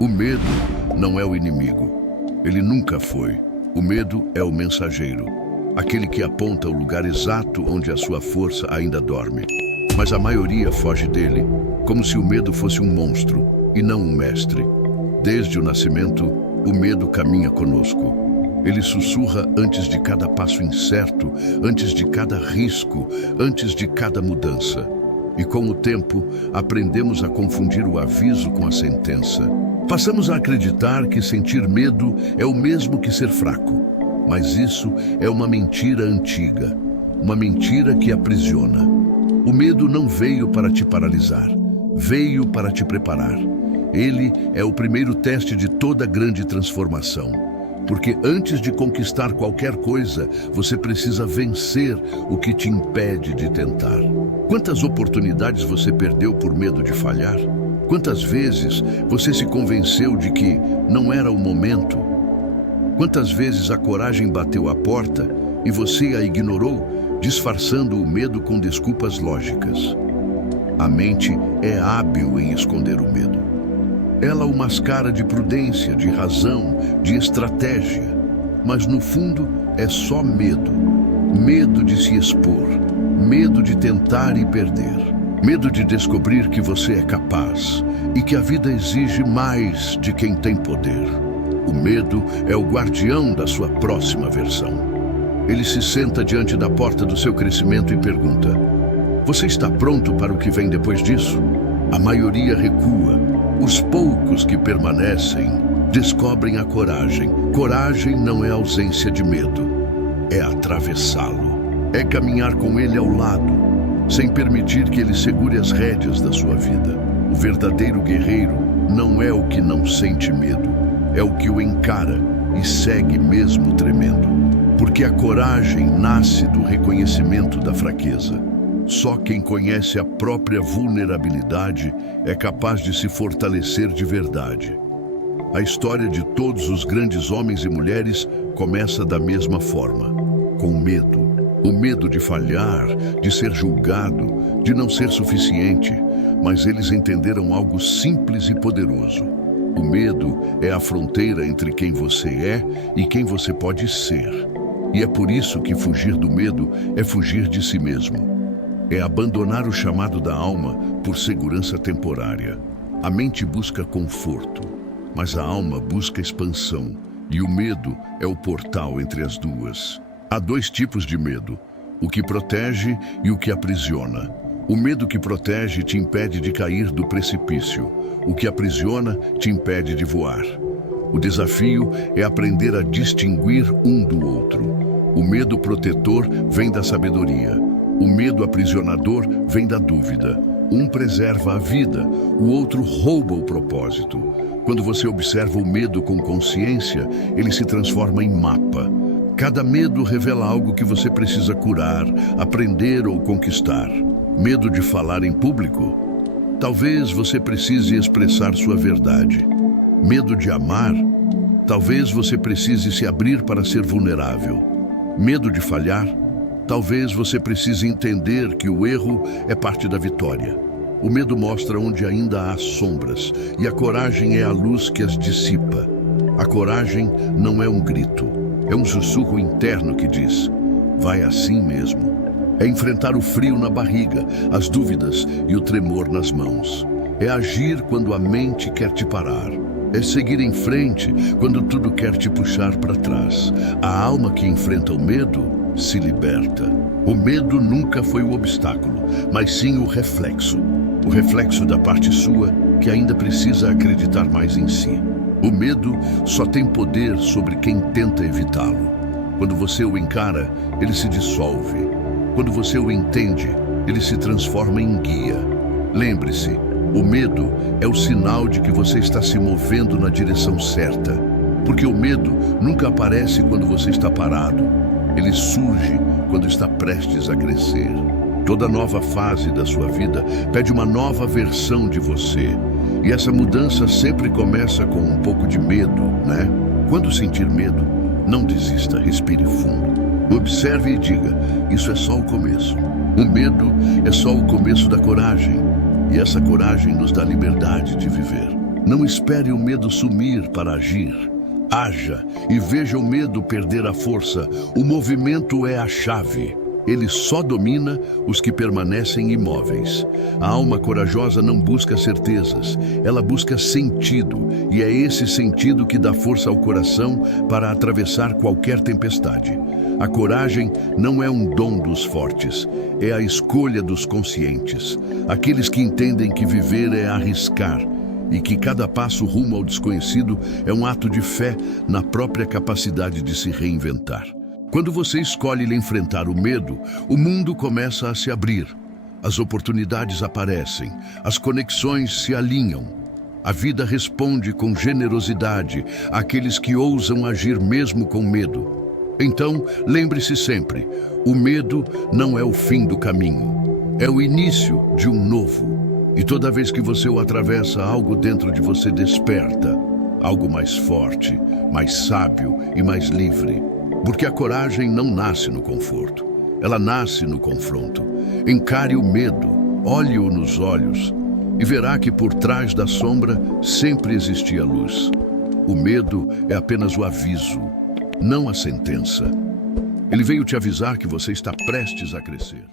O medo não é o inimigo. Ele nunca foi. O medo é o mensageiro, aquele que aponta o lugar exato onde a sua força ainda dorme. Mas a maioria foge dele, como se o medo fosse um monstro e não um mestre. Desde o nascimento, o medo caminha conosco. Ele sussurra antes de cada passo incerto, antes de cada risco, antes de cada mudança. E com o tempo, aprendemos a confundir o aviso com a sentença. Passamos a acreditar que sentir medo é o mesmo que ser fraco. Mas isso é uma mentira antiga, uma mentira que aprisiona. O medo não veio para te paralisar, veio para te preparar. Ele é o primeiro teste de toda grande transformação. Porque antes de conquistar qualquer coisa, você precisa vencer o que te impede de tentar. Quantas oportunidades você perdeu por medo de falhar? Quantas vezes você se convenceu de que não era o momento? Quantas vezes a coragem bateu à porta e você a ignorou, disfarçando o medo com desculpas lógicas? A mente é hábil em esconder o medo. Ela o mascara de prudência, de razão, de estratégia. Mas no fundo é só medo. Medo de se expor. Medo de tentar e perder. Medo de descobrir que você é capaz e que a vida exige mais de quem tem poder. O medo é o guardião da sua próxima versão. Ele se senta diante da porta do seu crescimento e pergunta: você está pronto para o que vem depois disso? A maioria recua. Os poucos que permanecem descobrem a coragem. Coragem não é ausência de medo, é atravessá-lo. É caminhar com ele ao lado, sem permitir que ele segure as rédeas da sua vida. O verdadeiro guerreiro não é o que não sente medo, é o que o encara e segue mesmo tremendo. Porque a coragem nasce do reconhecimento da fraqueza. Só quem conhece a própria vulnerabilidade é capaz de se fortalecer de verdade. A história de todos os grandes homens e mulheres começa da mesma forma, com medo. O medo de falhar, de ser julgado, de não ser suficiente, mas eles entenderam algo simples e poderoso. O medo é a fronteira entre quem você é e quem você pode ser. E é por isso que fugir do medo é fugir de si mesmo. É abandonar o chamado da alma por segurança temporária. A mente busca conforto, mas a alma busca expansão, e o medo é o portal entre as duas. Há dois tipos de medo, o que protege e o que aprisiona. O medo que protege te impede de cair do precipício, o que aprisiona te impede de voar. O desafio é aprender a distinguir um do outro. O medo protetor vem da sabedoria. O medo aprisionador vem da dúvida. Um preserva a vida, o outro rouba o propósito. Quando você observa o medo com consciência, ele se transforma em mapa. Cada medo revela algo que você precisa curar, aprender ou conquistar. Medo de falar em público? Talvez você precise expressar sua verdade. Medo de amar? Talvez você precise se abrir para ser vulnerável. Medo de falhar? Talvez você precise entender que o erro é parte da vitória. O medo mostra onde ainda há sombras, e a coragem é a luz que as dissipa. A coragem não é um grito, é um sussurro interno que diz: vai assim mesmo. É enfrentar o frio na barriga, as dúvidas e o tremor nas mãos. É agir quando a mente quer te parar. É seguir em frente quando tudo quer te puxar para trás. A alma que enfrenta o medo se liberta. O medo nunca foi o obstáculo, mas sim o reflexo. O reflexo da parte sua que ainda precisa acreditar mais em si. O medo só tem poder sobre quem tenta evitá-lo. Quando você o encara, ele se dissolve. Quando você o entende, ele se transforma em guia. Lembre-se, o medo é o sinal de que você está se movendo na direção certa. Porque o medo nunca aparece quando você está parado. Ele surge quando está prestes a crescer. Toda nova fase da sua vida pede uma nova versão de você. E essa mudança sempre começa com um pouco de medo, né? Quando sentir medo, não desista, respire fundo. Observe e diga: isso é só o começo. O medo é só o começo da coragem. E essa coragem nos dá liberdade de viver. Não espere o medo sumir para agir. Haja e veja o medo perder a força. O movimento é a chave. Ele só domina os que permanecem imóveis. A alma corajosa não busca certezas, ela busca sentido, e é esse sentido que dá força ao coração para atravessar qualquer tempestade. A coragem não é um dom dos fortes, é a escolha dos conscientes, aqueles que entendem que viver é arriscar e que cada passo rumo ao desconhecido é um ato de fé na própria capacidade de se reinventar. Quando você escolhe enfrentar o medo, o mundo começa a se abrir. As oportunidades aparecem, as conexões se alinham. A vida responde com generosidade àqueles que ousam agir mesmo com medo. Então, lembre-se sempre, o medo não é o fim do caminho, é o início de um novo. E toda vez que você o atravessa, algo dentro de você desperta, algo mais forte, mais sábio e mais livre. Porque a coragem não nasce no conforto, ela nasce no confronto. Encare o medo, olhe-o nos olhos e verá que por trás da sombra sempre existia luz. O medo é apenas o aviso, não a sentença. Ele veio te avisar que você está prestes a crescer.